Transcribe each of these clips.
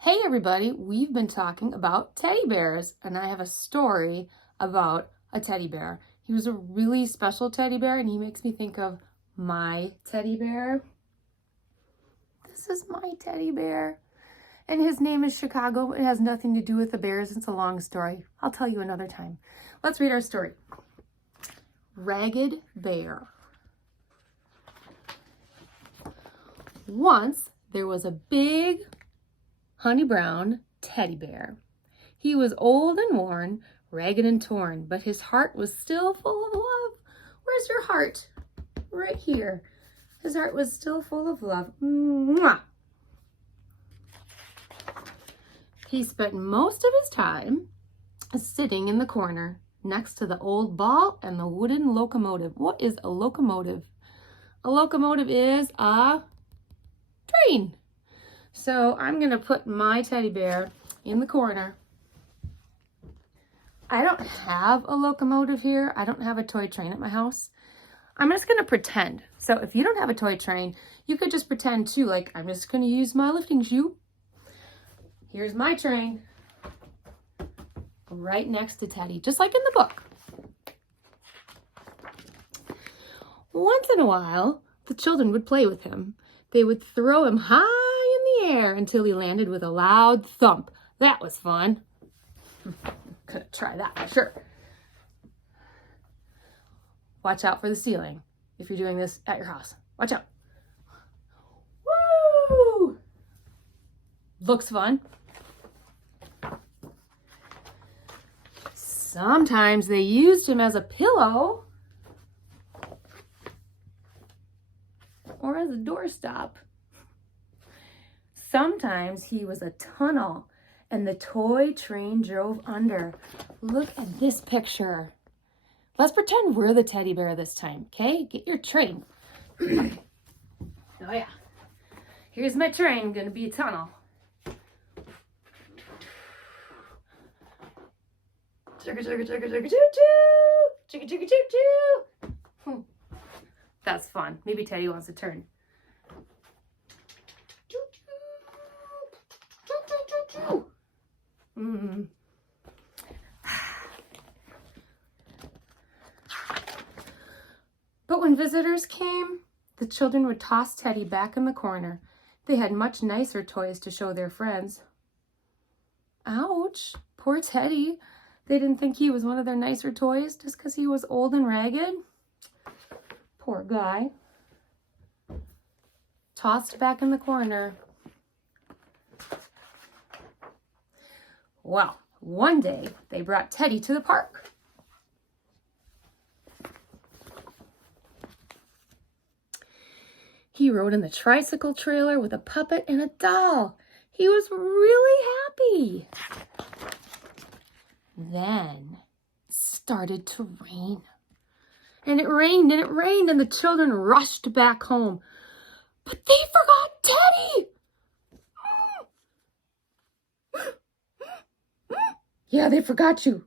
Hey everybody, we've been talking about teddy bears, and I have a story about a teddy bear. He was a really special teddy bear, and he makes me think of my teddy bear. This is my teddy bear, and his name is Chicago. It has nothing to do with the bears. It's a long story. I'll tell you another time. Let's read our story. Ragged Bear. Once there was a big honey brown teddy bear. He was old and worn, ragged and torn, but his heart was still full of love. Where's your heart? Right here. His heart was still full of love. Mwah! He spent most of his time sitting in the corner next to the old ball and the wooden locomotive. What is a locomotive? A locomotive is a train. So I'm going to put my teddy bear in the corner. I don't have a locomotive here. I don't have a toy train at my house. I'm just going to pretend. So if you don't have a toy train, you could just pretend too, like I'm just going to use my lifting shoe. Here's my train. Right next to Teddy, just like in the book. Once in a while, the children would play with him. They would throw him high air until he landed with a loud thump. That was fun. Gonna try that for sure. Watch out for the ceiling if you're doing this at your house. Watch out. Woo! Looks fun. Sometimes they used him as a pillow or as a doorstop. Sometimes he was a tunnel and the toy train drove under. Look at this picture. Let's pretend we're the teddy bear this time, okay? Get your train. Oh yeah. Here's my train, gonna be a tunnel. Chugga chugga chugga chugga choo choo! Chugga chugga choo choo! That's fun. Maybe Teddy wants to turn. But when visitors came, the children would toss Teddy back in the corner. They had much nicer toys to show their friends. Ouch, poor Teddy. They didn't think he was one of their nicer toys just because he was old and ragged. Poor guy. Tossed back in the corner. Well, one day they brought Teddy to the park. He rode in the tricycle trailer with a puppet and a doll. He was really happy. Then it started to rain. And it rained and it rained and the children rushed back home. But they forgot Teddy. Yeah, they forgot you.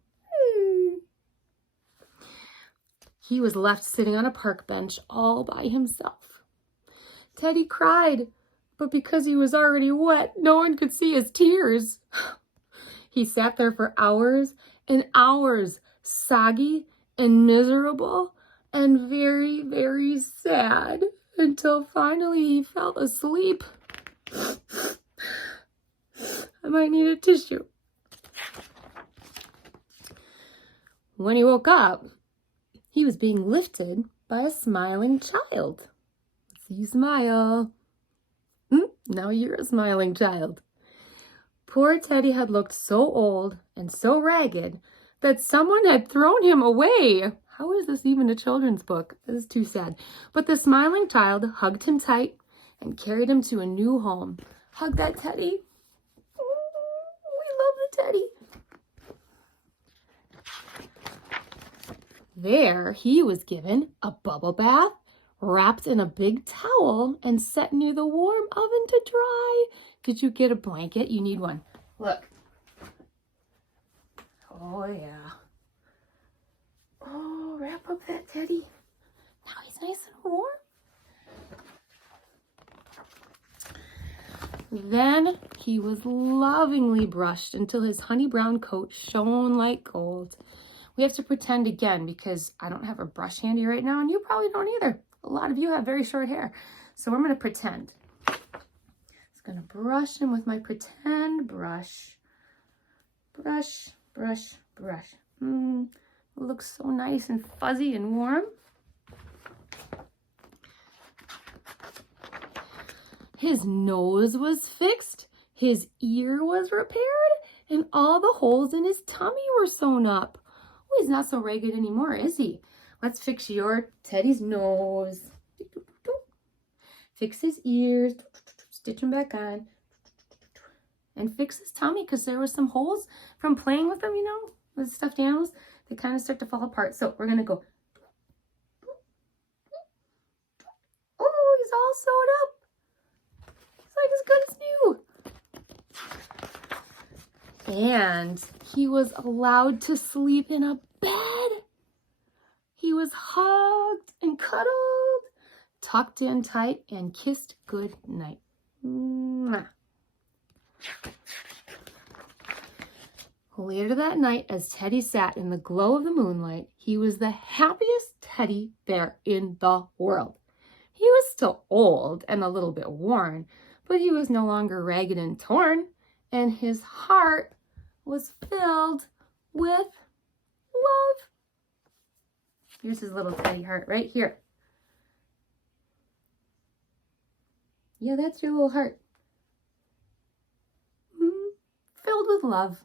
He was left sitting on a park bench all by himself. Teddy cried, but because he was already wet, no one could see his tears. He sat there for hours and hours, soggy and miserable and very, very sad, until finally he fell asleep. I might need a tissue. When he woke up, he was being lifted by a smiling child. See you smile. Now you're a smiling child. Poor Teddy had looked so old and so ragged that someone had thrown him away. How is this even a children's book? This is too sad. But the smiling child hugged him tight and carried him to a new home. Hug that Teddy. We love the Teddy. There, he was given a bubble bath, wrapped in a big towel, and set near the warm oven to dry. Did you get a blanket? You need one. Look. Oh, yeah. Oh, wrap up that Teddy. Now he's nice and warm. Then he was lovingly brushed until his honey brown coat shone like gold. We have to pretend again because I don't have a brush handy right now, and you probably don't either. A lot of you have very short hair. So I'm going to pretend. I'm just going to brush him with my pretend brush. Brush, brush, brush. It looks so nice and fuzzy and warm. His nose was fixed, his ear was repaired, and all the holes in his tummy were sewn up. Oh, he's not so ragged anymore, is he? Let's fix your Teddy's nose. Fix his ears. Stitch him back on. And fix his tummy because there were some holes from playing with them, you know, with stuffed animals. They kind of start to fall apart. So we're going to go. Oh, he's all sewed up. Like as good as new. And he was allowed to sleep in a bed. He was hugged and cuddled, tucked in tight, and kissed good night. Mwah. Later that night, as Teddy sat in the glow of the moonlight, he was the happiest teddy bear in the world. He was still old and a little bit worn, but he was no longer ragged and torn, and his heart was filled with love. Here's his little teddy heart right here. Yeah, that's your little heart. Filled with love.